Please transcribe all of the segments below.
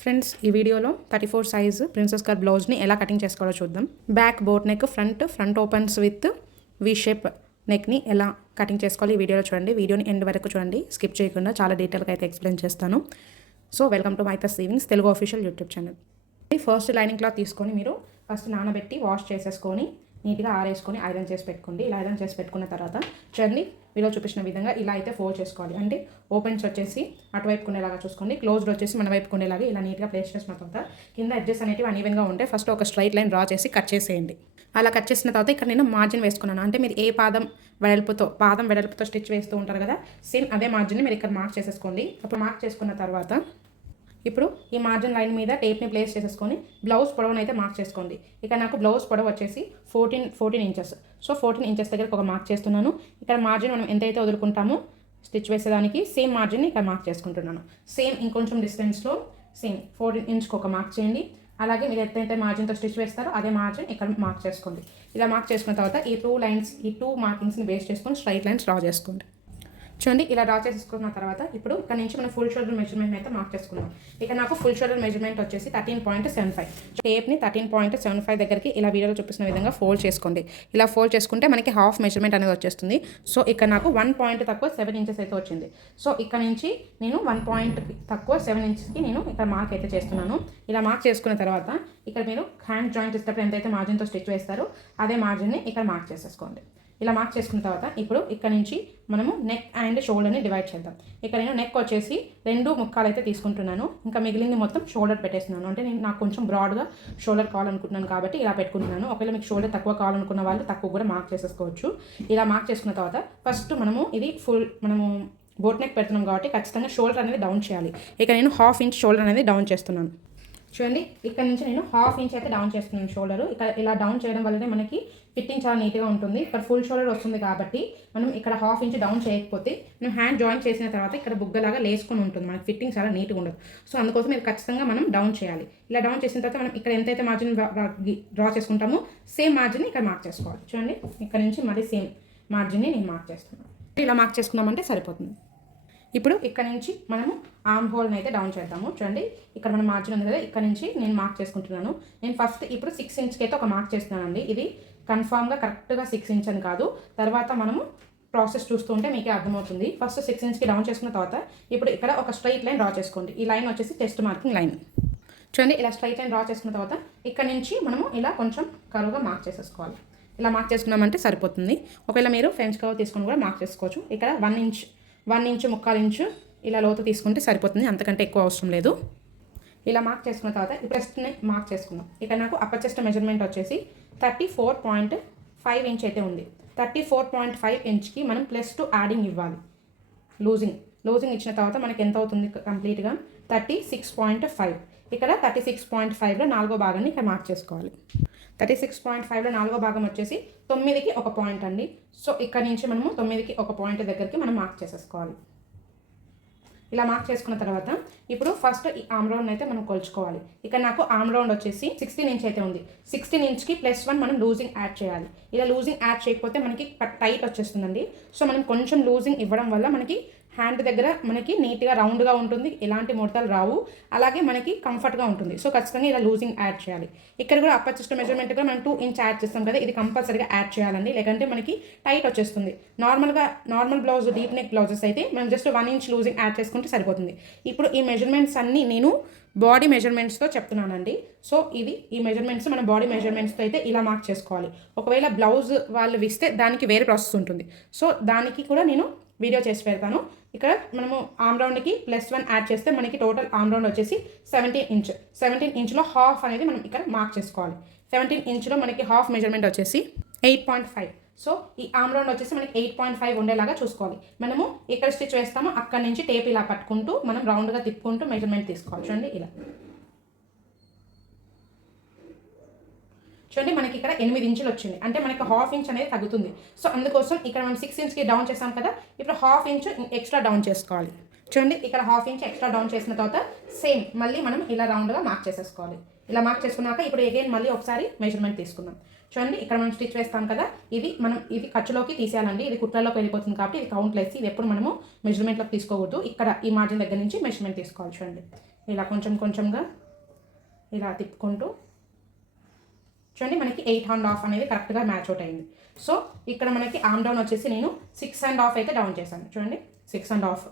Friends ఈ వీడియోలో thirty four size princess cut బ్లౌజ్ని ఎలా కటింగ్ చేసుకోవాలో చూద్దాం. Back boat neck front front opens with V shape నెక్ని ఎలా కటింగ్ చేసుకోవాలి ఈ వీడియోలో చూడండి. వీడియోని ఎండ్ వరకు చూడండి. స్కిప్ చేయకుండా చాలా డీటెయిల్గా అయితే ఎక్స్ప్లెయిన్ చేస్తాను. So welcome to Maitha savings Telugu official YouTube channel first lining cloth తీసుకొని మీరు ఫస్ట్ నానబెట్టి వాష్ చేసేసుకొని నీట్గా ఆరేసుకొని ఐరన్ చేసి పెట్టుకోండి. ఇలా ఐరన్ చేసి పెట్టుకున్న తర్వాత చూడండి వీడియో చూపించిన విధంగా ఇలా అయితే ఫోల్డ్ చేసుకోవాలి. అంటే ఓపెన్స్ వచ్చేసి అటువైపు కొనేలాగా చూసుకోండి. క్లోజ్డ్ వచ్చేసి మన వైపు కొనేలాగా ఇలా నీట్గా ప్లేస్ చేసిన తర్వాత కింద అడ్జస్ట్ అనేటివి అన్ఈవెన్గా ఉంటే ఫస్ట్ ఒక స్ట్రైట్ లైన్ డ్రా చేసి కట్ చేసేయండి. అలా కట్ చేసిన తర్వాత ఇక్కడ నేను మార్జిన్ వేసుకున్నాను. అంటే మీరు ఏ పాదం వెడల్పుతో పాదం వెడల్పుతో స్టిచ్ వేస్తూ ఉంటారు కదా సేమ్ అదే మార్జిన్ని మీరు ఇక్కడ మార్క్ చేసేసుకోండి. అప్పుడు మార్క్ చేసుకున్న తర్వాత ఇప్పుడు ఈ మార్జిన్ లైన్ మీద టేప్ని ప్లేస్ చేసేసుకొని బ్లౌజ్ పొడవను అయితే మార్క్ చేసుకోండి. ఇక్కడ నాకు బ్లౌజ్ పొడవు వచ్చేసి fourteen fourteen inches so fourteen inches దగ్గర ఒక మార్క్ చేస్తున్నాను. ఇక్కడ మార్జిన్ మనం ఎంతైతే వదులుకుంటామో స్టిచ్ వేసేదానికి సేమ్ మార్జిన్ని ఇక్కడ మార్క్ చేసుకుంటున్నాను. సేమ్ ఇంకొంచెం డిస్టెన్స్లో సేమ్ ఫోర్టీన్ ఇంచ్కి ఒక మార్క్ చేయండి. అలాగే మీరు ఎంతైతే మార్జిన్తో స్టిచ్ వేస్తారో అదే మార్జిన్ ఇక్కడ మార్క్ చేసుకోండి. ఇలా మార్క్ చేసుకున్న తర్వాత ఈ టూ లైన్స్ ఈ టూ మార్కింగ్స్ని బేస్ చేసుకొని స్ట్రైట్ లైన్స్ డ్రా చేసుకోండి. చూడండి ఇలా డ్రా చేసుకున్న తర్వాత ఇప్పుడు ఇక్కడ నుంచి మనం ఫుల్ షోల్డర్ మెజర్మెంట్ అయితే మార్క్ చేసుకుందాం. ఇక నాకు ఫుల్ షోల్డర్ మెజర్మెంట్ వచ్చేసి థర్టీన్ పాయింట్ సెవెన్ ఫైవ్ టేప్ని థర్టీన్ పాయింట్ సెవెన్ ఫైవ్ దగ్గరికి ఇలా వీడియోలో చూపిస్తున్న విధంగా ఫోల్డ్ చేసుకోండి. ఇలా ఫోల్డ్ చేసుకుంటే మనకి హాఫ్ మెజర్మెంట్ అనేది వచ్చేస్తుంది. సో ఇక్కడ నాకు వన్ పాయింట్ తక్కువ సెవెన్ ఇంచెస్ అయితే వచ్చింది. సో ఇక్కడ నుంచి నేను వన్ పాయింట్ తక్కువ సెవెన్ ఇంచెస్కి నేను ఇక్కడ మార్క్ అయితే చేస్తున్నాను. ఇలా మార్క్ చేసుకున్న తర్వాత ఇక్కడ మీరు హ్యాండ్ జాయింట్ ఇస్తేప్పుడు ఎంతైతే మార్జిన్తో స్టిచ్ వేస్తారో అదే మార్జిన్ని ఇక్కడ మార్క్ చేసేసుకోండి. ఇలా మార్క్ చేసుకున్న తర్వాత ఇప్పుడు ఇక్కడ నుంచి మనము నెక్ అండ్ షోల్డర్ని డివైడ్ చేద్దాం. ఇక్కడ నేను నెక్ వచ్చేసి రెండు ముక్కాలు అయితే తీసుకుంటున్నాను. ఇంకా మిగిలింది మొత్తం షోల్డర్ పెట్టేస్తున్నాను. అంటే నేను నాకు కొంచెం బ్రాడ్గా షోల్డర్ కావాలనుకుంటున్నాను కాబట్టి ఇలా పెట్టుకుంటున్నాను. ఒకవేళ మీకు షోల్డర్ తక్కువ కావాలనుకున్న వాళ్ళు తక్కువ కూడా మార్క్ చేసేసుకోవచ్చు. ఇలా మార్క్ చేసుకున్న తర్వాత ఫస్ట్ మనము ఇది ఫుల్ మనము బోట్ నెక్ పెడుతున్నాం కాబట్టి ఖచ్చితంగా షోల్డర్ అనేది డౌన్ చేయాలి. ఇక నేను హాఫ్ ఇంచ్ షోల్డర్ అనేది డౌన్ చేస్తున్నాను. చూడండి ఇక్కడ నుంచి నేను హాఫ్ ఇంచ్ అయితే డౌన్ చేస్తున్నాను షోల్డర్ ఇక్కడ ఇలా డౌన్ చేయడం వల్లనే మనకి ఫిట్టింగ్ చాలా నీట్గా ఉంటుంది. ఇక్కడ ఫుల్ షోల్డర్ వస్తుంది కాబట్టి మనం ఇక్కడ హాఫ్ ఇంచ్ డౌన్ చేయకపోతే మనం హ్యాండ్ జాయిన్ చేసిన తర్వాత ఇక్కడ బుగ్గలాగా లేసుకొని ఉంటుంది. మనకి ఫిట్టింగ్ చాలా నీట్గా ఉండదు. సో అందుకోసం ఇది ఖచ్చితంగా మనం డౌన్ చేయాలి. ఇలా డౌన్ చేసిన తర్వాత మనం ఇక్కడ ఎంతైతే మార్జిన్ డ్రా చేసుకుంటామో సేమ్ మార్జిన్ ఇక్కడ మార్క్ చేసుకోవాలి. చూడండి ఇక్కడ నుంచి మళ్ళీ సేమ్ మార్జిన్ని నేను మార్క్ చేస్తున్నాను. ఇలా మార్క్ చేసుకున్నామంటే సరిపోతుంది. ఇప్పుడు ఇక్కడ నుంచి మనము ఆర్మ్ హోల్ని అయితే డౌన్ చేద్దాము. చూడండి ఇక్కడ మన మార్జిన్ ఉంది కదా ఇక్కడ నుంచి నేను మార్క్ చేసుకుంటున్నాను. నేను ఫస్ట్ ఇప్పుడు సిక్స్ ఇంచ్కి అయితే ఒక మార్క్ చేస్తున్నానండి. ఇది కన్ఫామ్గా కరెక్ట్గా సిక్స్ ఇంచ్ అని కాదు. తర్వాత మనము ప్రాసెస్ చూస్తుంటే మీకే అర్థమవుతుంది. ఫస్ట్ సిక్స్ ఇంచ్కి డౌన్ చేసుకున్న తర్వాత ఇప్పుడు ఇక్కడ ఒక స్ట్రైట్ లైన్ డ్రా చేసుకోండి. ఈ లైన్ వచ్చేసి టెస్ట్ మార్కింగ్ లైన్. చూడండి ఇలా స్ట్రైట్ లైన్ డ్రా చేసుకున్న తర్వాత ఇక్కడ నుంచి మనము ఇలా కొంచెం కరువుగా మార్క్ చేసేసుకోవాలి. ఇలా మార్క్ చేసుకున్నామంటే సరిపోతుంది. ఒకవేళ మీరు ఫ్రెంచ్ కవర్ తీసుకొని కూడా మార్క్ చేసుకోవచ్చు. ఇక్కడ వన్ ఇంచ్ వన్ ఇంచు ముక్కాలు ఇంచు ఇలా లోతు తీసుకుంటే సరిపోతుంది. అంతకంటే ఎక్కువ అవసరం లేదు. ఇలా మార్క్ చేసుకున్న తర్వాత ఈ చెస్ట్ని మార్క్ చేసుకుందాం. ఇక్కడ నాకు అప్పర్ చెస్ట్ మెజర్మెంట్ వచ్చేసి thirty four point five inch అయితే ఉంది. థర్టీ ఫోర్ పాయింట్ ఫైవ్ ఇంచ్కి మనం ప్లస్ టు యాడింగ్ ఇవ్వాలి. లూజింగ్ లూజింగ్ ఇచ్చిన తర్వాత మనకి ఎంత అవుతుంది కంప్లీట్గా? Thirty six point five. ఇక్కడ థర్టీ సిక్స్ పాయింట్ ఫైవ్లో నాలుగో భాగాన్ని ఇక్కడ మార్క్ చేసుకోవాలి. థర్టీ సిక్స్ పాయింట్ ఫైవ్లో నాలుగో భాగం వచ్చేసి తొమ్మిదికి ఒక పాయింట్ అండి. సో ఇక్కడ నుంచి మనము తొమ్మిదికి ఒక పాయింట్ దగ్గరికి మనం మార్క్ చేసేసుకోవాలి. ఇలా మార్క్ చేసుకున్న తర్వాత ఇప్పుడు ఫస్ట్ ఈ ఆమ్ రౌండ్ అయితే మనం కొలుచుకోవాలి. ఇక్కడ నాకు ఆమ్ రౌండ్ వచ్చేసి సిక్స్టీన్ ఇంచ్ అయితే ఉంది. సిక్స్టీన్ ఇంచ్కి ప్లస్ వన్ మనం లూజింగ్ యాడ్ చేయాలి. ఇలా లూజింగ్ యాడ్ చేయకపోతే మనకి టైట్ వచ్చేస్తుందండి. సో మనం కొంచెం లూజింగ్ ఇవ్వడం వల్ల మనకి హ్యాండ్ దగ్గర మనకి నీట్గా రౌండ్గా ఉంటుంది. ఎలాంటి ముడతలు రావు. అలాగే మనకి కంఫర్ట్గా ఉంటుంది. సో ఖచ్చితంగా ఇలా లూజింగ్ యాడ్ చేయాలి. ఇక్కడ కూడా అప్పర్ చెస్ట్ మెజర్మెంట్ కూడా మనం టూ ఇంచ్ యాడ్ చేస్తాం కదా ఇది కంపల్సరీగా యాడ్ చేయాలండి. లేకంటే మనకి టైట్ వచ్చేస్తుంది. నార్మల్గా normal blouse deep neck blouses అయితే మనం just one inch loosing add చేసుకుంటే సరిపోతుంది. ఇప్పుడు ఈ మెజర్మెంట్స్ అన్నీ నేను బాడీ మెజర్మెంట్స్తో చెప్తున్నానండి. సో ఇది ఈ మెజర్మెంట్స్ మన బాడీ మెజర్మెంట్స్తో అయితే ఇలా మార్క్ చేసుకోవాలి. ఒకవేళ బ్లౌజ్ వాళ్ళు ఇస్తే దానికి వేరే ప్రాసెస్ ఉంటుంది. సో దానికి కూడా నేను వీడియో చేసి పెడతాను. ఇక్కడ మనము ఆమ్ రౌండ్కి ప్లస్ వన్ యాడ్ చేస్తే మనకి టోటల్ ఆమ్ రౌండ్ వచ్చేసి సెవెంటీన్ ఇంచ్ సెవెంటీన్ ఇంచ్లో హాఫ్ అనేది మనం ఇక్కడ మార్క్ చేసుకోవాలి. సెవెంటీన్ ఇంచ్లో మనకి హాఫ్ మెజర్మెంట్ వచ్చేసి ఎయిట్ పాయింట్ ఫైవ్ సో ఈ ఆమ్ రౌండ్ వచ్చేసి మనకి ఎయిట్ పాయింట్ ఫైవ్ ఉండేలాగా చూసుకోవాలి. మనము ఎక్కడ స్టిచ్ వేస్తామో అక్కడ నుంచి టేప్ ఇలా పట్టుకుంటూ మనం రౌండ్గా తిప్పుకుంటూ మెజర్మెంట్ తీసుకోవాలి. చూడండి ఇలా. చూడండి మనకి ఇక్కడ ఎనిమిది ఇంచులు వచ్చింది. అంటే మనకి హాఫ్ ఇంచ్ అనేది తగ్గుతుంది. సో అందుకోసం ఇక్కడ మనం సిక్స్ ఇంచ్కి డౌన్ చేసాం కదా ఇప్పుడు హాఫ్ ఇంచ్ ఎక్స్ట్రా డౌన్ చేసుకోవాలి. చూడండి ఇక్కడ హాఫ్ ఇంచ్ ఎక్స్ట్రా డౌన్ చేసిన తర్వాత సేమ్ మళ్ళీ మనం ఇలా రౌండ్గా మార్క్ చేసేసుకోవాలి. ఇలా మార్క్ చేసుకున్నాక ఇప్పుడు అగైన్ మళ్ళీ ఒకసారి మెజర్మెంట్ తీసుకుందాం. చూడండి ఇక్కడ మనం స్టిచ్ వేస్తాం కదా ఇది మనం ఇది ఖర్చులోకి తీసేయాలండి. ఇది కుట్రలోకి వెళ్ళిపోతుంది కాబట్టి ఇది కౌంట్ వేసి ఇది ఎప్పుడు మనము మెజర్మెంట్లోకి తీసుకోకూడదు. ఇక్కడ ఈ మార్జిన్ దగ్గర నుంచి మెజర్మెంట్ తీసుకోవాలి చూడండి. ఇలా కొంచెం కొంచెంగా ఇలా తిప్పుకుంటూ చూడండి మనకి ఎయిట్ అండ్ హాఫ్ అనేది కరెక్ట్గా మ్యాచ్ అవుట్ అయింది. సో ఇక్కడ మనకి ఆమ్ డౌన్ వచ్చేసి నేను సిక్స్ అండ్ హాఫ్ అయితే డౌన్ చేశాను. చూడండి six and half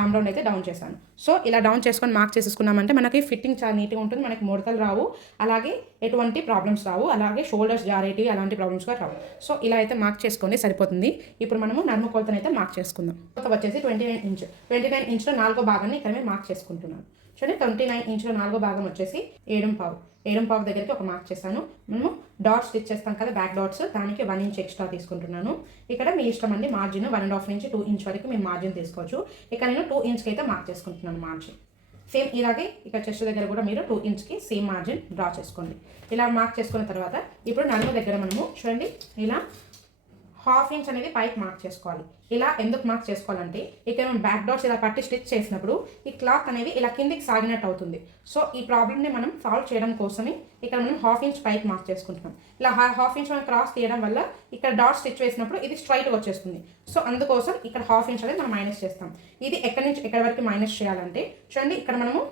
arm down అయితే డౌన్ చేశాను. సో ఇలా డౌన్ చేసుకొని మార్క్ చేసేసుకున్నామంటే మనకి ఫిట్టింగ్ చాలా నీట్గా ఉంటుంది. మనకి ముడతలు రావు. అలాగే ఎటువంటి ప్రాబ్లమ్స్ రావు. అలాగే షోల్డర్స్ జారేటి అలాంటి ప్రాబ్లమ్స్ కూడా రావు. సో ఇలా అయితే మార్క్ చేసుకోండి సరిపోతుంది. ఇప్పుడు మనము నడుము కొలతను అయితే మార్క్ చేసుకుందాం. కొలత వచ్చేసి twenty nine inch twenty nine ఇంచ్లో నాలుగో భాగాన్ని ఇక్కడ మార్క్ చేసుకుంటున్నాను. చూడండి ట్వంటీ నైన్ ఇంచ్లో నాలుగో భాగం వచ్చేసి ఏడం పావు ఏడం పావు దగ్గరికి ఒక మార్క్ చేస్తాను మనము డాట్స్ స్టిచ్ చేస్తాం కదా బ్యాక్ డాట్స్. దానికి వన్ ఇంచ్ ఎక్స్ట్రా తీసుకుంటున్నాను. ఇక్కడ మీ ఇష్టం అండి మార్జిన్ వన్ అండ్ హాఫ్ నుంచి టూ ఇంచ్ వరకు మేము మార్జిన్ తీసుకోవచ్చు. ఇక్కడ నేను టూ ఇంచ్కి అయితే మార్క్ చేసుకుంటున్నాను మార్జిన్. సేమ్ ఇలాగే ఇక్కడ చెస్ట్ దగ్గర కూడా మీరు టూ ఇంచ్కి సేమ్ మార్జిన్ డ్రా చేసుకోండి. ఇలా మార్క్ చేసుకున్న తర్వాత ఇప్పుడు నడుము దగ్గర మనము చూడండి ఇలా హాఫ్ ఇంచ్ అనేది పైకి మార్క్ చేసుకోవాలి. ఇలా ఎందుకు మార్క్ చేసుకోవాలంటే ఇక్కడ మనం బ్యాక్ డాట్స్ ఇలా పట్టి స్టిచ్ చేసినప్పుడు ఈ క్లాత్ అనేది ఇలా కిందికి సాగినట్టు అవుతుంది. సో ఈ ప్రాబ్లమ్ని మనం సాల్వ్ చేయడం కోసమే ఇక్కడ మనం హాఫ్ ఇంచ్ పైకి మార్క్ చేసుకుంటున్నాం. ఇలా హాఫ్ ఇంచ్ మనం క్రాస్ తీయడం వల్ల ఇక్కడ డాట్ స్టిచ్ వేసినప్పుడు ఇది స్ట్రైట్గా వచ్చేస్తుంది. సో అందుకోసం ఇక్కడ హాఫ్ ఇంచ్ అనేది మనం మైనస్ చేస్తాం. ఇది ఎక్కడి నుంచి ఎక్కడి వరకు మైనస్ చేయాలంటే చూడండి ఇక్కడ మనము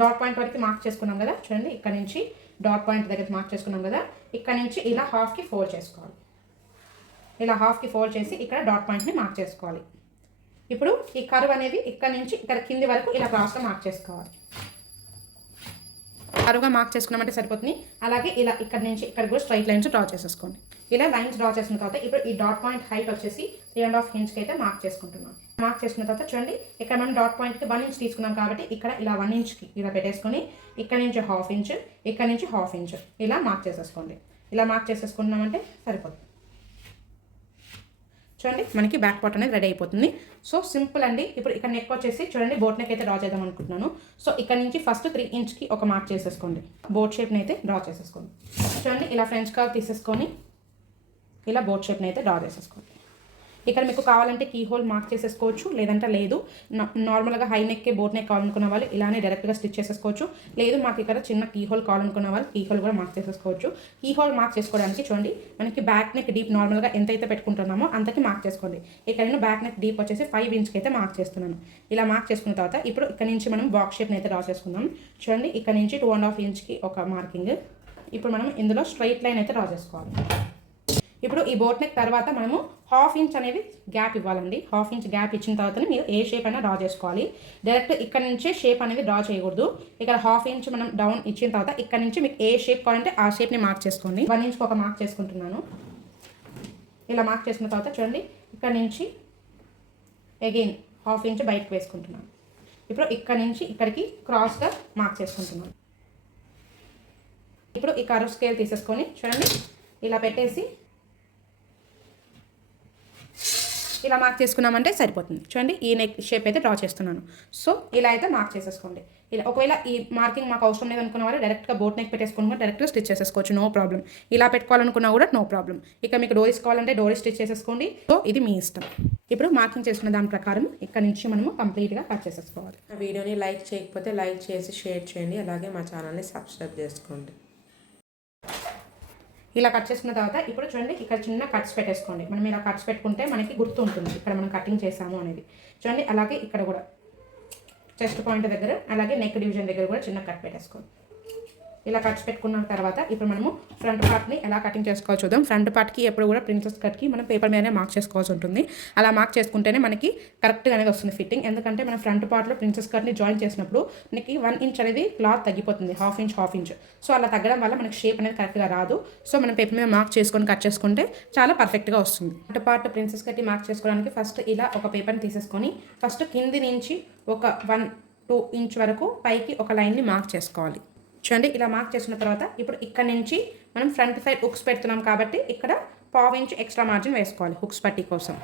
డాట్ పాయింట్ వరకు మార్క్ చేసుకున్నాం కదా చూడండి ఇక్కడ నుంచి డాట్ పాయింట్ దగ్గర మార్క్ చేసుకున్నాం కదా ఇక్కడ నుంచి ఇలా హాఫ్కి ఫోల్డ్ చేసుకోవాలి. ఇలా హాఫ్కి ఫోల్డ్ చేసి ఇక్కడ డాట్ పాయింట్ని మార్క్ చేసుకోవాలి. ఇప్పుడు ఈ కర్వ్ అనేది ఇక్కడ నుంచి ఇక్కడ కింది వరకు ఇలా క్రాస్గా మార్క్ చేసుకోవాలి. కరువుగా మార్క్ చేసుకున్నామంటే సరిపోతుంది. అలాగే ఇలా ఇక్కడ నుంచి ఇక్కడ కూడా స్ట్రైట్ లైన్స్ డ్రా చేసేసుకోండి. ఇలా లైన్స్ డ్రా చేసిన తర్వాత ఇప్పుడు ఈ డాట్ పాయింట్ హైట్ వచ్చేసి త్రీ అండ్ హాఫ్ ఇంచ్కి అయితే మార్క్ చేసుకుంటున్నాం. మార్క్ చేసుకున్న తర్వాత చూడండి ఇక్కడ మనం డాట్ పాయింట్కి వన్ ఇంచ్ తీసుకున్నాం కాబట్టి ఇక్కడ ఇలా వన్ ఇంచ్కి ఇలా పెట్టేసుకొని ఇక్కడ నుంచి హాఫ్ ఇంచ్ ఇక్కడ నుంచి హాఫ్ ఇంచ్ ఇలా మార్క్ చేసేసుకోండి. ఇలా మార్క్ చేసేసుకున్నామంటే సరిపోతుంది. చూడండి మనకి బ్యాక్ పార్ట్ అనేది రెడీ అయిపోతుంది. సో సింపుల్ అండి. ఇప్పుడు ఇక్కడ నెక్ వచ్చేసి చూడండి బోట్ నెక్ అయితే డ్రా చేద్దాం అనుకుంటున్నాను. సో ఇక్కడ నుంచి ఫస్ట్ త్రీ ఇంచ్కి ఒక మార్క్ చేసేసుకోండి. బోట్ షేప్ని అయితే డ్రా చేసేసుకోండి. చూడండి ఇలా ఫ్రెంచ్ కార్ తీసేసుకొని ఇలా బోట్ షేప్ని అయితే డ్రా చేసేసుకోండి. ఇక్కడ మీకు కావాలంటే కీ హోల్ మార్క్ చేసేసుకోవచ్చు లేదంటే లేదు. నార్మల్గా హై నెక్కే బోట్ నెక్ కావాలనుకున్న వాళ్ళు ఇలానే డైరెక్ట్గా స్టిచ్ చేసేసుకోవచ్చు. లేదు మాకు ఇక్కడ చిన్న కీ హోల్ కావాలనుకున్న వాళ్ళు కీ హోల్ కూడా మార్క్ చేసేసుకోవచ్చు. కీ హోల్ మార్క్ చేసుకోవడానికి చూడండి మనకి బ్యాక్ నెక్ డీప్ నార్మల్గా ఎంత అయితే పెట్టుకుంటున్నామో అంతకి మార్క్ చేసుకోండి. ఇక్కడ నేను బ్యాక్ నెక్ డీప్ వచ్చేసి ఫైవ్ ఇంచ్కి అయితే మార్క్ చేస్తున్నాను. ఇలా మార్క్ చేసుకున్న తర్వాత ఇప్పుడు ఇక్కడ నుంచి మనం బాక్స్ షేప్ని అయితే డ్రా చేసుకుందాం. చూడండి ఇక్కడ నుంచి టూ అండ్ హాఫ్ ఇంచ్కి ఒక మార్కింగ్ ఇప్పుడు మనం ఇందులో స్ట్రైట్ లైన్ అయితే డ్రా చేసుకోవాలి. ఇప్పుడు ఈ బోట్ నెక్ తర్వాత మనము హాఫ్ ఇంచ్ అనేది గ్యాప్ ఇవ్వాలండి. హాఫ్ ఇంచ్ గ్యాప్ ఇచ్చిన తర్వాత మీరు ఏ షేప్ అయినా డ్రా చేసుకోవాలి. డైరెక్ట్ ఇక్కడ నుంచే షేప్ అనేది డ్రా చేయకూడదు. ఇక్కడ హాఫ్ ఇంచ్ మనం డౌన్ ఇచ్చిన తర్వాత ఇక్కడ నుంచి మీకు ఏ షేప్ కావాలంటే ఆ షేప్ని మార్క్ చేసుకోండి. వన్ ఇంచ్కి ఒక మార్క్ చేసుకుంటున్నాను. ఇలా మార్క్ చేసుకున్న తర్వాత చూడండి ఇక్కడ నుంచి అగైన్ హాఫ్ ఇంచ్ బయటకు వేసుకుంటున్నాను. ఇప్పుడు ఇక్కడ నుంచి ఇక్కడికి క్రాస్గా మార్క్ చేసుకుంటున్నాను. ఇప్పుడు ఈ కర్వ్ స్కేల్ తీసేసుకొని చూడండి ఇలా పెట్టేసి ఇలా మార్క్ చేసుకున్నామంటే సరిపోతుంది. చూడండి ఈ నెక్ షేప్ అయితే డ్రా చేస్తున్నాను. సో ఇలా అయితే మార్క్ చేసేసుకోండి. ఇలా ఒకవేళ ఈ మార్కింగ్ మాకు అవసరం లేదు అనుకున్న డైరెక్ట్గా బోట్ నెక్ పెట్టేసుకుని డైరెక్ట్గా స్టిచ్ చేసేసుకోవచ్చు. నో ప్రాబ్లం ఇలా పెట్టుకోవాలనుకున్నా కూడా నో ప్రాబ్లం ఇక మీకు డోరీస్ కావాలంటే డోరీ స్టిచ్ చేసేసుకోండి. సో ఇది మీ ఇష్టం. ఇప్పుడు మార్కింగ్ చేసుకున్న దాని ప్రకారం ఇక్కడ నుంచి మనము కంప్లీట్గా కట్ చేసేసుకోవాలి. వీడియోని లైక్ చేయకపోతే లైక్ చేసి షేర్ చేయండి. అలాగే మా ఛానల్ని సబ్స్క్రైబ్ చేసుకోండి. ఇలా కట్ చేసుకున్న తర్వాత ఇప్పుడు చూడండి ఇక్కడ చిన్న కట్స్ పెట్టేసుకోండి. మనం ఇలా కట్స్ పెట్టుకుంటే మనకి గుర్తు ఉంటుంది. ఇక్కడ మనం కటింగ్ చేసాము అనేది. చూడండి అలాగే ఇక్కడ కూడా. చెస్ట్ పాయింట్ దగ్గర అలాగే నెక్ డివిజన్ దగ్గర కూడా చిన్న కట్ పెట్టేసుకోండి. ఇలా కట్స్ పెట్టుకున్న తర్వాత ఇప్పుడు మనము ఫ్రంట్ పార్ట్ని ఎలా కటింగ్ చేసుకోవచ్చు చూద్దాం. ఫ్రంట్ పార్ట్కి ఎప్పుడు కూడా ప్రిన్సెస్ కట్కి మనం పేపర్ మీదనే మార్క్ చేసుకోవాల్సి ఉంటుంది. అలా మార్క్ చేసుకుంటేనే మనకి కరెక్ట్గా అనేది వస్తుంది ఫిట్టింగ్ ఎందుకంటే మనం ఫ్రంట్ పార్ట్లో ప్రిన్సెస్ కట్ని జాయిన్ చేసినప్పుడు మనకి వన్ ఇంచ్ అనేది క్లాత్ తగ్గిపోతుంది half inch half inch so అలా తగ్గడం వల్ల మనకి షేప్ అనేది కరెక్ట్గా రాదు. సో మనం పేపర్ మీద మార్క్ చేసుకొని కట్ చేసుకుంటే చాలా పర్ఫెక్ట్గా వస్తుంది. ఫ్రంట్ పార్ట్ ప్రిన్సెస్ కట్టి మార్క్ చేసుకోవడానికి ఫస్ట్ ఇలా ఒక పేపర్ని తీసేసుకొని ఫస్ట్ కింది నుంచి ఒక వన్ టూ ఇంచ్ వరకు పైకి ఒక లైన్ని మార్క్ చేసుకోవాలి. చూడండి ఇలా మార్క్ చేసిన తర్వాత ఇప్పుడు ఇక్కడ నుంచి మనం ఫ్రంట్ సైడ్ హుక్స్ పెడుతున్నాం కాబట్టి ఇక్కడ పావు ఎక్స్ట్రా మార్జిన్ వేసుకోవాలి హుక్స్ పట్టి కోసం.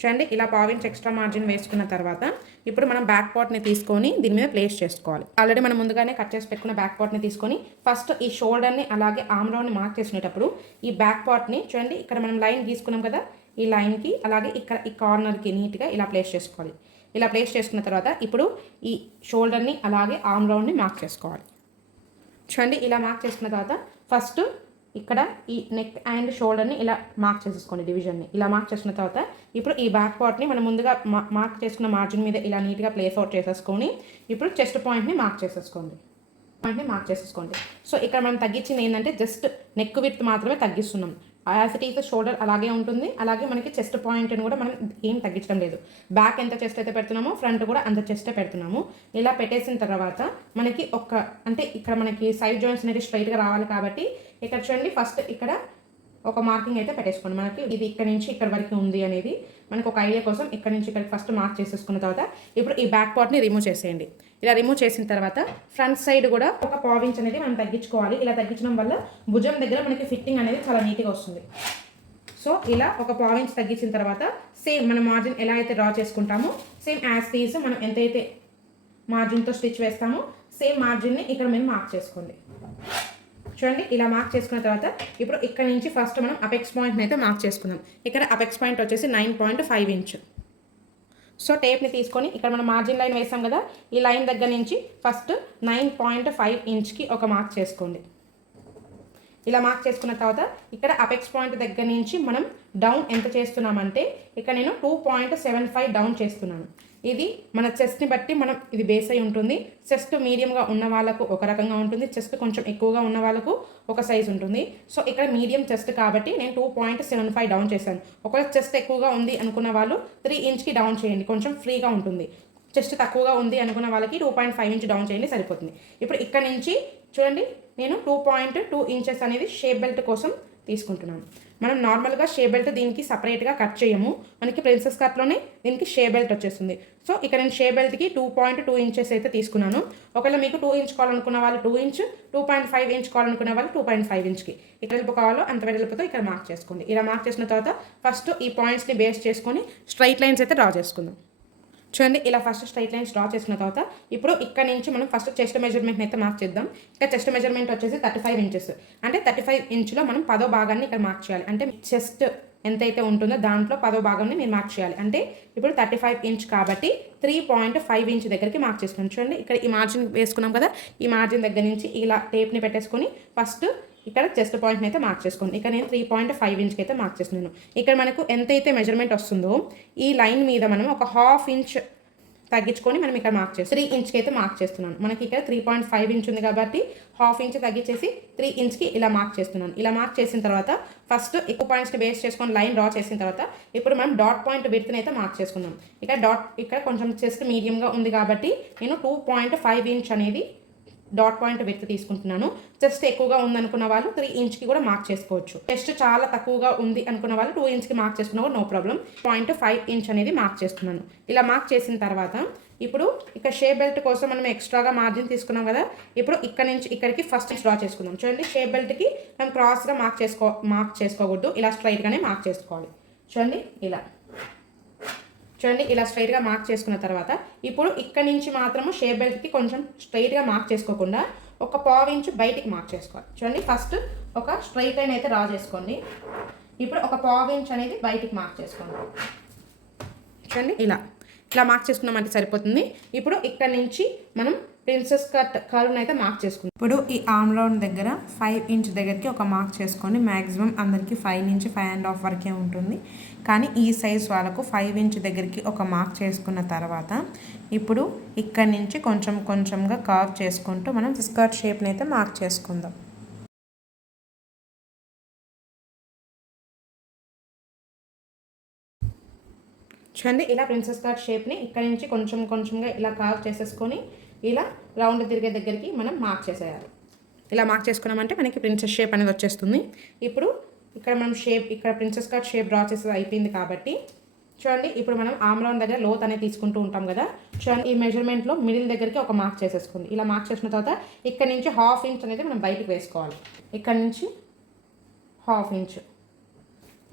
చూడండి ఇలా పావు ఎక్స్ట్రా మార్జిన్ వేసుకున్న తర్వాత ఇప్పుడు మనం బ్యాక్ పార్ట్ని తీసుకొని దీని మీద ప్లేస్ చేసుకోవాలి. ఆల్రెడీ మనం ముందుగానే కట్ చేసి పెట్టుకున్న బ్యాక్ పార్ట్ని తీసుకొని ఫస్ట్ ఈ షోల్డర్ని అలాగే ఆమ్ మార్క్ చేసుకునేటప్పుడు ఈ బ్యాక్ పార్ట్ని చూడండి ఇక్కడ మనం లైన్ గీసుకున్నాం కదా ఈ లైన్కి అలాగే ఇక్కడ ఈ కార్నర్కి నీట్గా ఇలా ప్లేస్ చేసుకోవాలి. ఇలా ప్లేస్ చేసుకున్న తర్వాత ఇప్పుడు ఈ షోల్డర్ని అలాగే ఆమ్ మార్క్ చేసుకోవాలి. చూడండి ఇలా మార్క్ చేసుకున్న తర్వాత ఫస్ట్ ఇక్కడ ఈ నెక్ అండ్ షోల్డర్ని ఇలా మార్క్ చేసేసుకోండి డివిజన్ని ఇలా మార్క్ చేసుకున్న తర్వాత ఇప్పుడు ఈ బ్యాక్ పార్ట్ని మనం ముందుగా మా- మార్క్ చేసుకున్న మార్జిన్ మీద ఇలా నీట్గా ప్లేస్ అవుట్ చేసేసుకొని ఇప్పుడు చెస్ట్ పాయింట్ని మార్క్ చేసేసుకోండి. పాయింట్ని మార్క్ చేసేసుకోండి. సో ఇక్కడ మనం తగ్గించింది ఏంటంటే జస్ట్ నెక్ విత్ మాత్రమే తగ్గిస్తున్నాం. యాసిటీ ఈస్ షోల్డర్ అలాగే ఉంటుంది. అలాగే మనకి చెస్ట్ పాయింట్ని కూడా మనం ఏం తగ్గించడం లేదు. బ్యాక్ ఎంత చెస్ట్ అయితే పెడుతున్నామో ఫ్రంట్ కూడా అంత చెస్ట్ పెడుతున్నాము. ఇలా పెట్టేసిన తర్వాత మనకి ఒక అంటే ఇక్కడ మనకి సైడ్ జాయింట్స్ అనేది స్ట్రైట్గా రావాలి కాబట్టి ఇక్కడ చూడండి ఫస్ట్ ఇక్కడ ఒక మార్కింగ్ అయితే పెట్టేసుకోండి. మనకి ఇది ఇక్కడ నుంచి ఇక్కడ వరకు ఉంది అనేది మనకు ఒక ఐడియా కోసం ఇక్కడ నుంచి ఇక్కడ ఫస్ట్ మార్క్ చేసేసుకున్న తర్వాత ఇప్పుడు ఈ బ్యాక్ పార్ట్ని రిమూవ్ చేసేయండి. ఇలా రిమూవ్ చేసిన తర్వాత ఫ్రంట్ సైడ్ కూడా ఒక పావించ్ అనేది మనం తగ్గించుకోవాలి. ఇలా తగ్గించడం వల్ల భుజం దగ్గర మనకి ఫిట్టింగ్ అనేది చాలా నీట్గా వస్తుంది. సో ఇలా ఒక పావించ్ తగ్గించిన తర్వాత సేమ్ మన మార్జిన్ ఎలా అయితే డ్రా చేసుకుంటామో సేమ్ యాజ్ టీజ్ మనం ఎంతైతే మార్జిన్తో స్టిచ్ వేస్తామో సేమ్ మార్జిన్ని ఇక్కడ మేము మార్క్ చేసుకోండి. చూడండి ఇలా మార్క్ చేసుకున్న తర్వాత ఇప్పుడు ఇక్కడ నుంచి ఫస్ట్ మనం అపెక్స్ పాయింట్ని అయితే మార్క్ చేసుకుందాం. ఇక్కడ అపెక్స్ పాయింట్ వచ్చేసి nine point five inch so టేప్ని తీసుకొని ఇక్కడ మనం మార్జిన్ లైన్ వేసాం కదా ఈ లైన్ దగ్గర నుంచి ఫస్ట్ నైన్ పాయింట్ ఫైవ్ ఇంచ్కి ఒక మార్క్ చేసుకోండి. ఇలా మార్క్ చేసుకున్న తర్వాత ఇక్కడ అపెక్స్ పాయింట్ దగ్గర నుంచి మనం డౌన్ ఎంత చేస్తున్నామంటే ఇక్కడ నేను two point seven five down చేస్తున్నాను. ఇది మన చెస్ట్ని బట్టి మనం ఇది బేస్ అయి ఉంటుంది. చెస్ట్ మీడియంగా ఉన్న వాళ్ళకు ఒక రకంగా ఉంటుంది. చెస్ట్ కొంచెం ఎక్కువగా ఉన్న వాళ్ళకు ఒక సైజ్ ఉంటుంది. సో ఇక్కడ మీడియం చెస్ట్ కాబట్టి నేను two point seven five down చేశాను. ఒకవేళ చెస్ట్ ఎక్కువగా ఉంది అనుకున్న వాళ్ళు త్రీ ఇంచ్కి డౌన్ చేయండి. కొంచెం ఫ్రీగా ఉంటుంది. చెస్ట్ తక్కువగా ఉంది అనుకున్న వాళ్ళకి two point five inch down చేయండి సరిపోతుంది. ఇప్పుడు ఇక్కడ నుంచి చూడండి నేను టూ పాయింట్ టూ ఇంచెస్ అనేది షేప్ బెల్ట్ కోసం తీసుకుంటున్నాను మనం నార్మల్గా షే బెల్ట్ దీనికి సపరేట్గా కట్ చేయము. మనకి ప్రిన్సెస్ కట్లోనే దీనికి షే బెల్ట్ వచ్చేస్తుంది. సో ఇక్కడ నేను షే బెల్ట్కి టూ పాయింట్ టూ ఇంచెస్ అయితే తీసుకున్నాను. ఒకవేళ మీకు టూ ఇంచ్ కావాలనుకున్న వాళ్ళు two inch two point five inch కావాలనుకున్న వాళ్ళు టూ పాయింట్ ఫైవ్ ఇంచ్కి. ఇక్కడ వెళ్ళిపో కావాలో అంత వెళ్ళిపోతే ఇక్కడ మార్క్ చేసుకోండి. ఇలా మార్క్ చేసిన తర్వాత ఫస్ట్ ఈ పాయింట్స్ని బేస్ చేసుకొని స్ట్రైట్ లైన్స్ అయితే డ్రా చేసుకుందాం. చూడండి ఇలా ఫస్ట్ స్ట్రైట్ లైన్స్ డ్రా చేసుకున్న తర్వాత ఇప్పుడు ఇక్కడ నుంచి మనం ఫస్ట్ చెస్ట్ మెజర్మెంట్ని అయితే మార్క్ చేద్దాం. ఇక్కడ చెస్ట్ మెజర్మెంట్ వచ్చేసి థర్టీ ఫైవ్ ఇంచెస్ అంటే థర్టీ ఫైవ్ ఇంచ్లో మనం పదో భాగాన్ని ఇక్కడ మార్క్ చేయాలి. అంటే చెస్ట్ ఎంతైతే ఉంటుందో దాంట్లో పదో భాగాన్ని మీరు మార్క్ చేయాలి. అంటే ఇప్పుడు థర్టీ ఫైవ్ ఇంచ్ కాబట్టి త్రీ పాయింట్ ఫైవ్ ఇంచ్ దగ్గరికి మార్క్ చేసుకున్నాం చూడండి ఇక్కడ ఈ మార్జిన్ వేసుకున్నాం కదా ఈ మార్జిన్ దగ్గర నుంచి ఇలా టేప్ని పెట్టేసుకొని ఫస్ట్ ఇక్కడ చెస్ట్ పాయింట్ని అయితే మార్క్ చేసుకోండి. ఇక్కడ నేను త్రీ పాయింట్ ఫైవ్ ఇంచ్కి అయితే మార్క్ చేస్తున్నాను. ఇక్కడ మనకు ఎంతైతే మెజర్మెంట్ వస్తుందో ఈ లైన్ మీద మనం ఒక హాఫ్ ఇంచ్ తగ్గించుకొని మనం ఇక్కడ మార్క్ చేస్తాం త్రీ ఇంచ్కి అయితే మార్క్ చేస్తున్నాను. మనకి ఇక్కడ త్రీ పాయింట్ ఫైవ్ ఇంచ్ ఉంది కాబట్టి హాఫ్ ఇంచ్ తగ్గించేసి త్రీ ఇంచ్కి ఇలా మార్క్ చేస్తున్నాను. ఇలా మార్క్ చేసిన తర్వాత ఫస్ట్ ఎక్కువ పాయింట్స్ని బేస్ చేసుకొని లైన్ డ్రా చేసిన తర్వాత ఇప్పుడు మనం డాట్ పాయింట్ విడ్త్ని అయితే మార్క్ చేసుకున్నాం ఇక్కడ డాట్ ఇక్కడ కొంచెం చెస్ట్ మీడియంగా ఉంది కాబట్టి నేను టూ పాయింట్ ఫైవ్ ఇంచ్ అనేది డాట్ పాయింట్ విత్ తీసుకుంటున్నాను. జస్ట్ ఎక్కువగా ఉందనుకున్న వాళ్ళు త్రీ ఇంచ్కి కూడా మార్క్ చేసుకోవచ్చు. జస్ట్ చాలా తక్కువగా ఉంది అనుకున్న వాళ్ళు టూ ఇంచ్కి మార్క్ చేసుకున్నా కూడా no problem point five inch అనేది మార్క్ చేస్తున్నాను ఇలా మార్క్ చేసిన తర్వాత ఇప్పుడు ఇక్కడ షేప్ బెల్ట్ కోసం మనం ఎక్స్ట్రాగా మార్జిన్ తీసుకున్నాం కదా. ఇప్పుడు ఇక్కడ నుంచి ఇక్కడికి ఫస్ట్ డ్రా చేసుకుందాం. చూడండి షేప్ బెల్ట్కి మనం క్రాస్గా మార్క్ చేసుకో మార్క్ చేసుకోకూడదు. ఇలా స్ట్రైట్గానే మార్క్ చేసుకోవాలి. చూడండి ఇలా. చూడండి ఇలా స్ట్రైట్గా మార్క్ చేసుకున్న తర్వాత ఇప్పుడు ఇక్కడ నుంచి మాత్రము షేప్ బెల్ట్కి కొంచెం స్ట్రైట్గా మార్క్ చేసుకోకుండా ఒక పావు ఇంచు బయటికి మార్క్ చేసుకోవాలి. చూడండి ఫస్ట్ ఒక స్ట్రైట్ లైన్ అయితే డ్రా చేసుకోండి. ఇప్పుడు ఒక పావు ఇంచ్ అనేది బయటికి మార్క్ చేసుకోండి. చూడండి ఇలా ఇలా మార్క్ చేసుకున్నామంటే సరిపోతుంది. ఇప్పుడు ఇక్కడ నుంచి మనం ప్రిన్సెస్ కట్ కర్వ్ని అయితే మార్క్ చేసుకుందాం ఇప్పుడు ఈ ఆర్మ్ రౌండ్ దగ్గర ఫైవ్ ఇంచ్ దగ్గరికి ఒక మార్క్ చేసుకోండి మ్యాక్సిమం అందరికి ఫైవ్ నుంచి ఫైవ్ అండ్ హాఫ్ వరకే ఉంటుంది. కానీ ఈ సైజ్ వాళ్ళకు ఫైవ్ ఇంచ్ దగ్గరికి ఒక మార్క్ చేసుకున్న తర్వాత ఇప్పుడు ఇక్కడ నుంచి కొంచెం కొంచెంగా కర్వ్ చేసుకుంటూ మనం స్కర్ట్ షేప్ని అయితే మార్క్ చేసుకుందాం. చూడండి ఇలా ప్రిన్సెస్ కట్ షేప్ని ఇక్కడ నుంచి కొంచెం కొంచెంగా ఇలా కార్వ్ చేసేసుకొని ఇలా రౌండ్ తిరిగే దగ్గరికి మనం మార్క్ చేసేయాలి. ఇలా మార్క్ చేసుకున్నామంటే మనకి ప్రిన్సెస్ షేప్ అనేది వచ్చేస్తుంది. ఇప్పుడు ఇక్కడ మనం షేప్ ఇక్కడ ప్రిన్సెస్ కట్ షేప్ డ్రా చేసేది అయిపోయింది కాబట్టి చూడండి ఇప్పుడు మనం ఆమ్ దగ్గర లోత్ అనేది తీసుకుంటూ ఉంటాం కదా. చూడండి ఈ మెజర్మెంట్లో మిడిల్ దగ్గరికి ఒక మార్క్ చేసేసుకుంది. ఇలా మార్క్ చేసిన తర్వాత ఇక్కడ నుంచి హాఫ్ ఇంచ్ అనేది మనం బయటకు వేసుకోవాలి. ఇక్కడ నుంచి హాఫ్ ఇంచ్.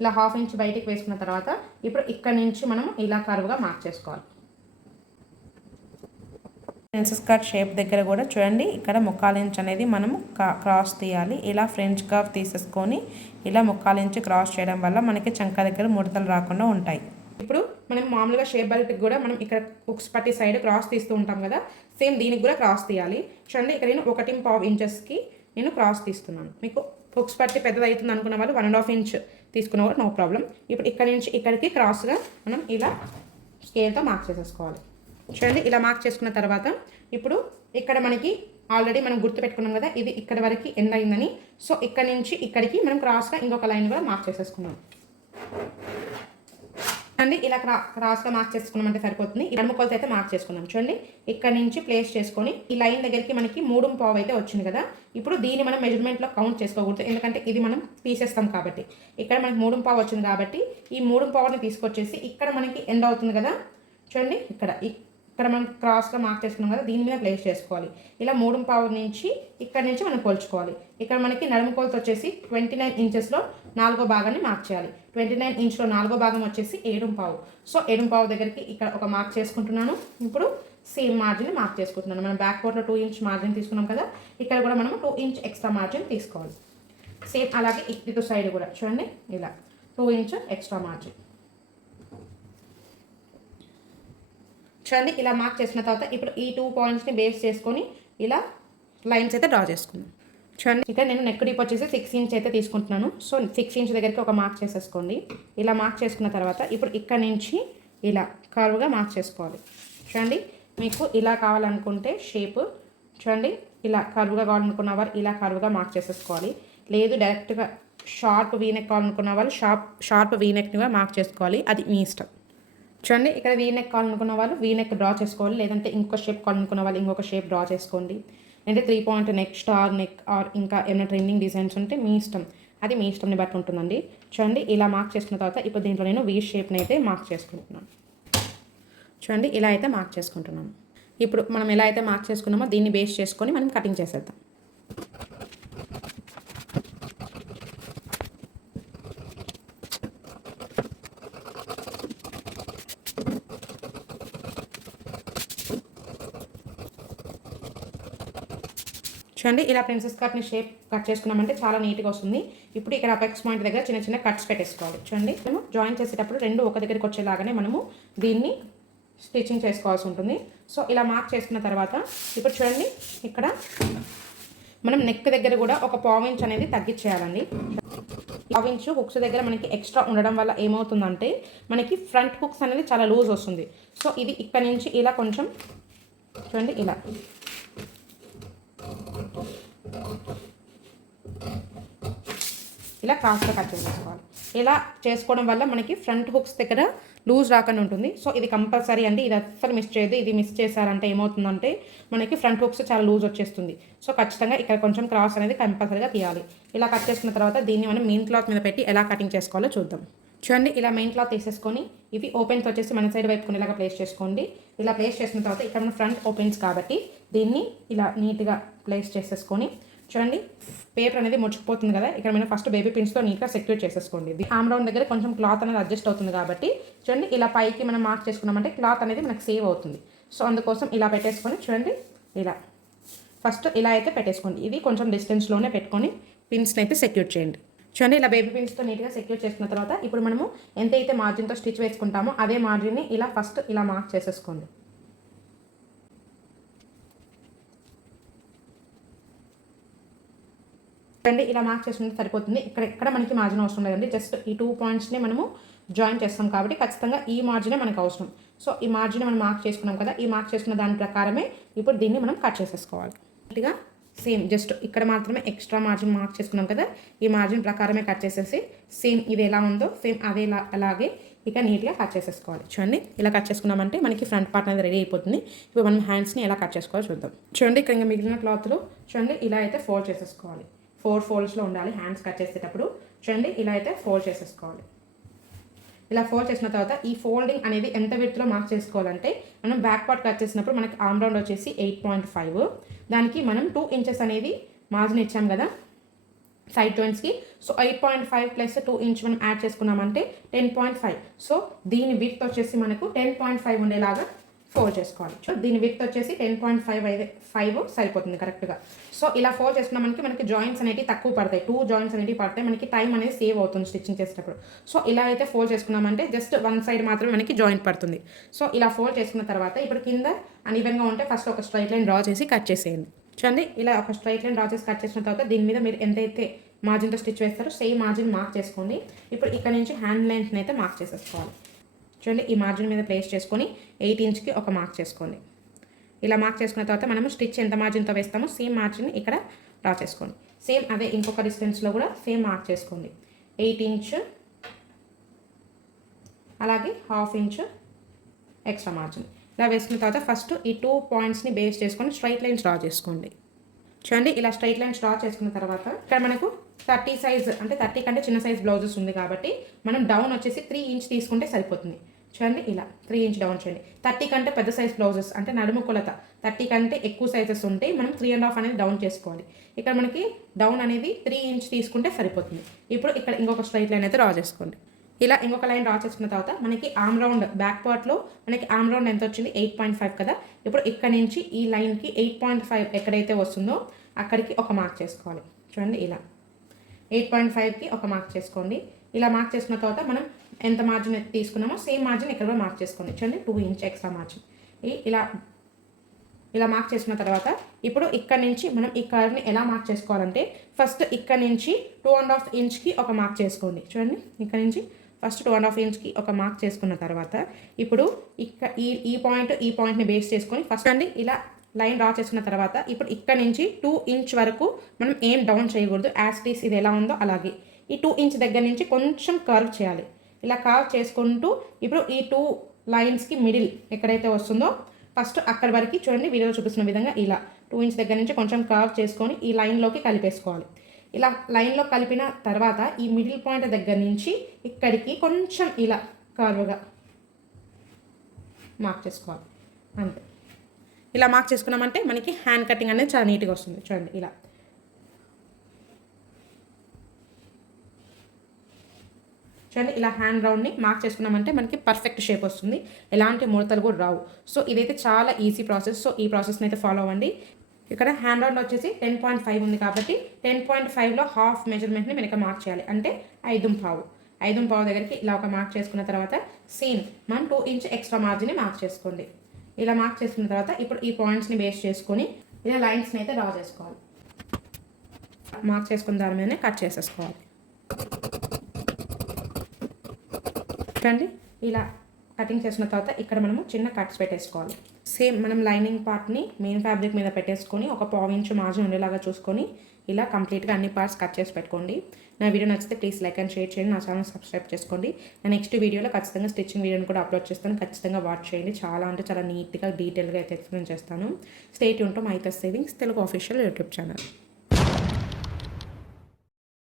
ఇలా హాఫ్ ఇంచ్ బయటకు వేసుకున్న తర్వాత ఇప్పుడు ఇక్కడ నుంచి మనం ఇలా కరువుగా మార్క్ చేసుకోవాలి. ప్రిన్సెస్ కట్ షేప్ దగ్గర కూడా చూడండి. ఇక్కడ ముక్కాలు ఇంచ్ అనేది మనము క్రాస్ తీయాలి. ఇలా ఫ్రెంచ్ కర్వ్ తీసేసుకొని ఇలా ముక్కాల ఇంచ్ క్రాస్ చేయడం వల్ల మనకి చంక దగ్గర ముడతలు రాకుండా ఉంటాయి. ఇప్పుడు మనం మామూలుగా షేప్ బెల్ట్కి కూడా మనం ఇక్కడ ఉక్స్ పట్టి సైడ్ క్రాస్ తీస్తూ ఉంటాం కదా. సేమ్ దీనికి కూడా క్రాస్ తీయాలి. చూడండి ఇక్కడ నేను ఒకటి పావు ఇంచెస్కి నేను క్రాస్ తీస్తున్నాను. మీకు ఫుక్స్ పట్టి పెద్దది అవుతుంది అనుకున్న వాళ్ళు వన్ అండ్ హాఫ్ ఇంచ్ తీసుకున్న కూడా నో ప్రాబ్లం ఇప్పుడు ఇక్కడ నుంచి ఇక్కడికి క్రాస్గా మనం ఇలా స్కేల్తో మార్క్ చేసేసుకోవాలి. చూడండి ఇలా మార్క్ చేసుకున్న తర్వాత ఇప్పుడు ఇక్కడ మనకి ఆల్రెడీ మనం గుర్తు పెట్టుకున్నాం కదా ఇది ఇక్కడ వరకు ఎండ్ అయిందని. సో ఇక్కడ నుంచి ఇక్కడికి మనం క్రాస్గా ఇంకొక లైన్ కూడా మార్క్ చేసేసుకున్నాం. అండి ఇలా క్రా క్రాస్గా మార్క్ చేసుకున్నామంటే సరిపోతుంది. ఈ నడుము కొలత అయితే మార్క్ చేసుకున్నాం. చూడండి ఇక్కడ నుంచి ప్లేస్ చేసుకొని ఈ లైన్ దగ్గరికి మనకి మూడు పావు అయితే వచ్చింది కదా. ఇప్పుడు దీన్ని మనం మెజర్మెంట్లో కౌంట్ చేసుకోకూడదు ఎందుకంటే ఇది మనం తీసేస్తాం కాబట్టి. ఇక్కడ మనకి మూడు పావు వచ్చింది కాబట్టి ఈ మూడు పావుని తీసుకొచ్చేసి ఇక్కడ మనకి ఎండ్ అవుతుంది కదా. చూడండి ఇక్కడ ఇక్కడ మనం క్రాస్గా మార్క్ చేసుకున్నాం కదా దీని మీద ప్లేస్ చేసుకోవాలి. ఇలా మూడు పావు నుంచి ఇక్కడ నుంచి మనం కొలుచుకోవాలి ఇక్కడ మనకి నడుము కొలత వచ్చేసి ట్వంటీ నైన్ ఇంచెస్లో నాలుగో భాగాన్ని మార్క్ చేయాలి. ట్వంటీ నైన్ ఇంచ్లో నాలుగో భాగం వచ్చేసి ఏడుం పావు సో ఏడు పావు దగ్గరికి ఇక్కడ ఒక మార్క్ చేసుకుంటున్నాను. ఇప్పుడు సేమ్ మార్జిన్ మార్క్ చేసుకుంటున్నాను. మనం బ్యాక్ పోర్ట్లో టూ ఇంచ్ మార్జిన్ తీసుకున్నాం కదా ఇక్కడ కూడా మనం టూ ఇంచ్ ఎక్స్ట్రా మార్జిన్ తీసుకోవాలి. సేమ్ అలాగే ఇటు సైడ్ కూడా చూడండి ఇలా టూ ఇంచ్ ఎక్స్ట్రా మార్జిన్ చూడండి ఇలా మార్క్ చేసిన తర్వాత ఇప్పుడు ఈ టూ పాయింట్స్ని బేస్ చేసుకొని ఇలా లైన్స్ అయితే డ్రా చేసుకుందాం. చూడండి ఇక్కడ నేను నెక్ డీప్ వచ్చేసి సిక్స్ ఇంచ్ అయితే తీసుకుంటున్నాను. సో సిక్స్ ఇంచ్ దగ్గరికి ఒక మార్క్ చేసేసుకోండి. ఇలా మార్క్ చేసుకున్న తర్వాత ఇప్పుడు ఇక్కడ నుంచి ఇలా కర్వ్గా మార్క్ చేసుకోవాలి. చూడండి మీకు ఇలా కావాలనుకుంటే షేప్ చూడండి ఇలా కర్వ్గా కావాలనుకున్న వారు ఇలా కర్వ్గా మార్క్ చేసేసుకోవాలి. లేదు డైరెక్ట్గా షార్ప్ వీనెక్ కావాలనుకున్న వాళ్ళు షార్ప్ షార్ప్ వీనెక్గా మార్క్ చేసుకోవాలి. అది మీ ఇష్టం. చూడండి ఇక్కడ వీ నెక్ కావాలనుకున్న వాళ్ళు వీ నెక్ డ్రా చేసుకోవాలి లేదంటే ఇంకో షేప్ కావాలనుకున్న వాళ్ళు ఇంకొక షేప్ డ్రా చేసుకోండి. అంటే three point neck star neck or ఇంకా ఏమైనా ట్రెండింగ్ డిజైన్స్ ఉంటే మీ ఇష్టం. అది మీ ఇష్టంని బట్టి ఉంటుందండి. చూడండి ఇలా మార్క్ చేసుకున్న తర్వాత ఇప్పుడు దీంట్లో నేను వీ షేప్ని అయితే మార్క్ చేసుకుంటున్నాను. చూడండి ఇలా అయితే మార్క్ చేసుకుంటున్నాను. ఇప్పుడు మనం ఎలా అయితే మార్క్ చేసుకున్నామో దీన్ని బేస్ చేసుకొని మనం కటింగ్ చేసేద్దాం. చూడండి ఇలా ప్రిన్సెస్ కట్ని షేప్ కట్ చేసుకున్నామంటే చాలా నీట్గా వస్తుంది. ఇప్పుడు ఇక్కడ అపెక్స్ పాయింట్ దగ్గర చిన్న చిన్న కట్స్ పెట్టేసుకోవాలి. చూడండి మేము జాయిన్ చేసేటప్పుడు రెండు ఒక దగ్గరికి వచ్చేలాగానే మనము దీన్ని స్టిచ్చింగ్ చేసుకోవాల్సి ఉంటుంది. సో ఇలా మార్క్ చేసుకున్న తర్వాత ఇప్పుడు చూడండి ఇక్కడ మనం నెక్ దగ్గర కూడా ఒక పావు ఇంచ్ అనేది తగ్గించేయాలండి. పావు ఇంచ్ హుక్స్ దగ్గర మనకి ఎక్స్ట్రా ఉండడం వల్ల ఏమవుతుందంటే మనకి ఫ్రంట్ హుక్స్ అనేది చాలా లూజ్ వస్తుంది. సో ఇది ఇక్కడ నుంచి ఇలా కొంచెం చూడండి ఇలా. ఇలా క్రాస్గా కట్ చేసుకోవాలి. ఇలా చేసుకోవడం వల్ల మనకి ఫ్రంట్ హుక్స్ దగ్గర లూజ్ రాకుండా ఉంటుంది. సో ఇది కంపల్సరీ అండి. ఇది అస్సలు మిస్ చేయదు ఇది మిస్ చేశారంటే ఏమవుతుందంటే మనకి ఫ్రంట్ హుక్స్ చాలా లూజ్ వచ్చేస్తుంది. సో ఖచ్చితంగా ఇక్కడ కొంచెం క్రాస్ అనేది కంపల్సరీగా తీయాలి. ఇలా కట్ చేసుకున్న తర్వాత దీన్ని మనం మెయిన్ క్లాత్ మీద పెట్టి ఎలా కటింగ్ చేసుకోవాలో చూద్దాం. చూడండి ఇలా మెయిన్ క్లాత్ తీసేసుకొని ఇవి ఓపెన్స్ వచ్చేసి మన సైడ్ వైపు కొనేలాగా ప్లేస్ చేసుకోండి. ఇలా ప్లేస్ చేసిన తర్వాత ఇక్కడ మన ఫ్రంట్ ఓపెన్స్ కాబట్టి దీన్ని ఇలా నీట్గా ప్లేస్ చేసేసుకొని చూడండి పేపర్ అనేది ముడుచుకుపోతుంది కదా ఇక్కడ మనం ఫస్ట్ బేబీ పిన్స్తో నీట్గా సెక్యూర్ చేసేసుకోండి. ఇది ఆమ్ రౌండ్ దగ్గర కొంచెం క్లాత్ అనేది అడ్జస్ట్ అవుతుంది కాబట్టి చూడండి ఇలా పైకి మనం మార్క్ చేసుకున్నామంటే క్లాత్ అనేది మనకు సేవ్ అవుతుంది. సో అందుకోసం ఇలా పెట్టేసుకొని చూడండి ఇలా. ఫస్ట్ ఇలా అయితే పెట్టేసుకోండి. ఇది కొంచెం డిస్టెన్స్లోనే పెట్టుకొని పిన్స్ని అయితే సెక్యూర్ చేయండి. చూడండి ఇలా బేబీ పిన్స్తో నీట్గా సెక్యూర్ చేసుకున్న తర్వాత ఇప్పుడు మనము ఎంతైతే మార్జిన్తో స్టిచ్ వేసుకుంటామో అదే మార్జిన్ని ఇలా ఫస్ట్ ఇలా మార్క్ చేసేసుకోండి. చూడండి ఇలా మార్క్ చేసుకుంటే సరిపోతుంది. ఇక్కడ ఎక్కడ మనకి మార్జిన్ అవసరం లేదండి. జస్ట్ ఈ టూ పాయింట్స్ని మనము జాయిన్ చేస్తాం కాబట్టి ఖచ్చితంగా ఈ మార్జినే మనకు అవసరం. సో ఈ మార్జిన్ మనం మార్క్ చేసుకున్నాం కదా ఈ మార్క్ చేసుకున్న దాని ప్రకారమే ఇప్పుడు దీన్ని మనం కట్ చేసేసుకోవాలి. సేమ్ జస్ట్ ఇక్కడ మాత్రమే ఎక్స్ట్రా మార్జిన్ మార్క్ చేసుకున్నాం కదా ఈ మార్జిన్ ప్రకారమే కట్ చేసేసి సేమ్ ఇది ఎలా ఉందో సేమ్ అదే అలాగే ఇక నీట్గా కట్ చేసేసుకోవాలి. చూడండి ఇలా కట్ చేసుకున్నామంటే మనకి ఫ్రంట్ పార్ట్ అనేది రెడీ అయిపోతుంది. ఇప్పుడు మనం హ్యాండ్స్ని ఎలా కట్ చేసుకోవాలో చూద్దాం. చూడండి ఇక్కడ ఇంకా మిగిలిన క్లాత్లో చూడండి ఇలా అయితే ఫోల్డ్ చేసేసుకోవాలి. ఫోర్ ఫోల్డ్స్లో ఉండాలి హ్యాండ్స్ కట్ చేసేటప్పుడు. చూడండి ఇలా అయితే ఫోల్డ్ చేసేసుకోవాలి. ఇలా ఫోల్డ్ చేసిన తర్వాత ఈ ఫోల్డింగ్ అనేది ఎంత విత్లో మార్క్ చేసుకోవాలంటే మనం బ్యాక్ పార్ట్ కట్ చేసినప్పుడు మనకి ఆమ్ రౌండ్ వచ్చేసి ఎయిట్ పాయింట్ ఫైవ్ దానికి మనం టూ ఇంచెస్ అనేది మార్జిన్ ఇచ్చాం కదా side జాయింట్స్కి so eight point five plus two inch మనం యాడ్ చేసుకున్నామంటే టెన్ పాయింట్ ఫైవ్ సో దీని విత్ వచ్చేసి మనకు టెన్ పాయింట్ ఫైవ్ ఉండేలాగా ఫోల్డ్ చేసుకోవాలి. సో దీని విత్ వచ్చేసి టెన్ పాయింట్ ఫైవ్ అయితే ఫైవ్ సరిపోతుంది కరెక్ట్గా సో ఇలా ఫోల్డ్ చేసుకున్న మనకి మనకి జాయింట్స్ అనేవి తక్కువ పడతాయి. టూ జాయింట్స్ అనేవి పడతాయి మనకి టైం అనేది సేవ్ అవుతుంది స్టిచ్చింగ్ చేసేటప్పుడు. సో ఇలా అయితే ఫోల్డ్ చేసుకున్నామంటే జస్ట్ వన్ సైడ్ మాత్రమే మనకి జాయింట్ పడుతుంది. సో ఇలా ఫోల్డ్ చేసుకున్న తర్వాత ఇప్పుడు కింద అన్ఈవెన్గా ఉంటే ఫస్ట్ ఒక స్ట్రైట్ లైన్ డ్రా చేసి కట్ చేసేయండి. చూడండి ఇలా ఒక స్ట్రైట్ లైన్ డ్రా చేసి కట్ చేసిన తర్వాత దీని మీద మీరు ఎంతైతే మార్జిన్తో స్టిచ్ వేస్తారో సేమ్ మార్జిన్ మార్క్ చేసుకోండి. ఇప్పుడు ఇక్కడ నుంచి హ్యాండ్ లెంత్ని అయితే మార్క్ చేసేసుకోవాలి. చూడండి ఈ మార్జిన్ మీద ప్లేస్ చేసుకొని ఎయిట్ ఇంచ్కి ఒక మార్క్ చేసుకోండి. ఇలా మార్క్ చేసుకున్న తర్వాత మనము స్టిచ్ ఎంత మార్జిన్తో వేస్తామో సేమ్ మార్జిన్ ఇక్కడ డ్రా చేసుకోండి. సేమ్ అదే ఇంకొక డిస్టెన్స్లో కూడా సేమ్ మార్క్ చేసుకోండి. ఎయిట్ ఇంచ్ అలాగే హాఫ్ ఇంచ్ ఎక్స్ట్రా మార్జిన్ ఇలా వేసుకున్న తర్వాత ఫస్ట్ ఈ టూ పాయింట్స్ని బేస్ చేసుకొని స్ట్రైట్ లైన్స్ డ్రా చేసుకోండి. చూడండి ఇలా స్ట్రైట్ లైన్స్ డ్రా చేసుకున్న తర్వాత ఇక్కడ మనకు థర్టీ సైజ్ అంటే థర్టీ కంటే చిన్న సైజ్ బ్లౌజెస్ ఉంది కాబట్టి మనం డౌన్ వచ్చేసి త్రీ ఇంచ్ తీసుకుంటే సరిపోతుంది. చూడండి ఇలా త్రీ ఇంచ్ డౌన్ చేయండి థర్టీ కంటే పెద్ద సైజ్ బ్లౌజెస్ అంటే నడుము కొలత థర్టీ కంటే ఎక్కువ సైజెస్ ఉంటే మనం త్రీ అండ్ హాఫ్ అనేది డౌన్ చేసుకోవాలి. ఇక్కడ మనకి డౌన్ అనేది త్రీ ఇంచ్ తీసుకుంటే సరిపోతుంది. ఇప్పుడు ఇక్కడ ఇంకొక స్ట్రైట్ లైన్ అయితే డ్రా చేసుకోండి. ఇలా ఇంకొక లైన్ డ్రా చేసుకున్న తర్వాత మనకి ఆమ్ రౌండ్ బ్యాక్ పార్ట్లో మనకి ఆమ్ రౌండ్ ఎంత వచ్చింది? ఎయిట్ పాయింట్ ఫైవ్ కదా. ఇప్పుడు ఇక్కడ నుంచి ఈ లైన్కి ఎయిట్ పాయింట్ ఫైవ్ ఎక్కడైతే వస్తుందో అక్కడికి ఒక మార్క్ చేసుకోవాలి. చూడండి ఇలా. ఎయిట్ పాయింట్ ఫైవ్కి ఒక మార్క్ చేసుకోండి. ఇలా మార్క్ చేసుకున్న తర్వాత మనం ఎంత మార్జిన్ తీసుకున్నామో సేమ్ మార్జిన్ ఇక్కడ కూడా మార్క్ చేసుకోండి. చూడండి టూ ఇంచ్ ఎక్స్ట్రా మార్జిన్. ఇలా ఇలా మార్క్ చేసుకున్న తర్వాత ఇప్పుడు ఇక్కడ నుంచి మనం ఈ కర్వ్ని ఎలా మార్క్ చేసుకోవాలంటే ఫస్ట్ ఇక్కడ నుంచి టూ అండ్ హాఫ్ ఇంచ్కి ఒక మార్క్ చేసుకోండి. చూడండి ఇక్కడ నుంచి ఫస్ట్ టూ అండ్ హాఫ్ ఇంచ్కి ఒక మార్క్ చేసుకున్న తర్వాత ఇప్పుడు ఇక్కడ ఈ ఈ పాయింట్ ఈ పాయింట్ని బేస్ చేసుకొని ఫస్ట్ అండి ఇలా లైన్ డ్రా చేసుకున్న తర్వాత ఇప్పుడు ఇక్కడ నుంచి టూ ఇంచ్ వరకు మనం ఏం డౌన్ చేయకూడదు. యాస్టీస్ ఇది ఎలా ఉందో అలాగే. ఈ టూ ఇంచ్ దగ్గర నుంచి కొంచెం కర్వ్ చేయాలి. ఇలా కర్వ్ చేసుకుంటూ ఇప్పుడు ఈ టూ లైన్స్కి మిడిల్ ఎక్కడైతే వస్తుందో ఫస్ట్ అక్కడి వరకు చూడండి వీడియోలో చూపిస్తున్న విధంగా ఇలా టూ ఇంచ్ దగ్గర నుంచి కొంచెం కర్వ్ చేసుకొని ఈ లైన్లోకి కలిపేసుకోవాలి. ఇలా లైన్లో కలిపిన తర్వాత ఈ మిడిల్ పాయింట్ దగ్గర నుంచి ఇక్కడికి కొంచెం ఇలా కర్వ్గా మార్క్ చేసుకోవాలి. అంతే. ఇలా మార్క్ చేసుకున్నామంటే మనకి హ్యాండ్ కటింగ్ అనేది చాలా నీట్గా వస్తుంది. చూడండి ఇలా. చూడండి ఇలా హ్యాండ్ రౌండ్ని మార్క్ చేసుకున్నామంటే మనకి పర్ఫెక్ట్ షేప్ వస్తుంది. ఎలాంటి ముడతలు కూడా రావు. సో ఇదైతే చాలా ఈజీ ప్రాసెస్ సో ఈ ప్రాసెస్ని అయితే ఫాలో అవ్వండి. ఇక్కడ హ్యాండ్ రౌండ్ వచ్చేసి టెన్ పాయింట్ ఫైవ్ ఉంది కాబట్టి టెన్ పాయింట్ ఫైవ్లో హాఫ్ మెజర్మెంట్ని వెనక మార్క్ చేయాలి. అంటే ఐదు పావు. ఐదు పావు దగ్గరికి ఇలా ఒక మార్క్ చేసుకున్న తర్వాత సేమ్ మనం టూ ఇంచ్ ఎక్స్ట్రా మార్జిన్ని మార్క్ చేసుకోండి. ఇలా మార్క్ చేసుకున్న తర్వాత ఇప్పుడు ఈ పాయింట్స్ని బేస్ చేసుకొని ఇలా లైన్స్ని అయితే డ్రా చేసుకోవాలి. మార్క్ చేసుకున్న దాని మీదనే కట్ చేసేసుకోవాలి. చూడండి ఇలా కటింగ్ చేసిన తర్వాత ఇక్కడ మనము చిన్న కట్స్ పెట్టేసుకోవాలి. సేమ్ మనం లైనింగ్ పార్ట్ని మెయిన్ ఫ్యాబ్రిక్ మీద పెట్టేసుకొని ఒక పావు ఇంచు మార్జిన్ ఉండేలాగా చూసుకొని ఇలా కంప్లీట్గా అన్ని పార్ట్స్ కట్ చేసి పెట్టుకోండి. నా వీడియో నచ్చితే ప్లీజ్ లైక్ అండ్ షేర్ చేయండి. నా ఛానల్ సబ్స్క్రైబ్ చేసుకోండి. నా నెక్స్ట్ వీడియోలో ఖచ్చితంగా స్టిచ్చింగ్ వీడియోని కూడా అప్లోడ్ చేస్తాను. ఖచ్చితంగా వాచ్ చేయండి. చాలా అంటే చాలా నీట్గా డీటెయిల్గా అయితే ఎక్స్ప్లెయిన్ చేస్తాను. స్టేట్ ఉంటాం Maitha savings Telugu official YouTube channel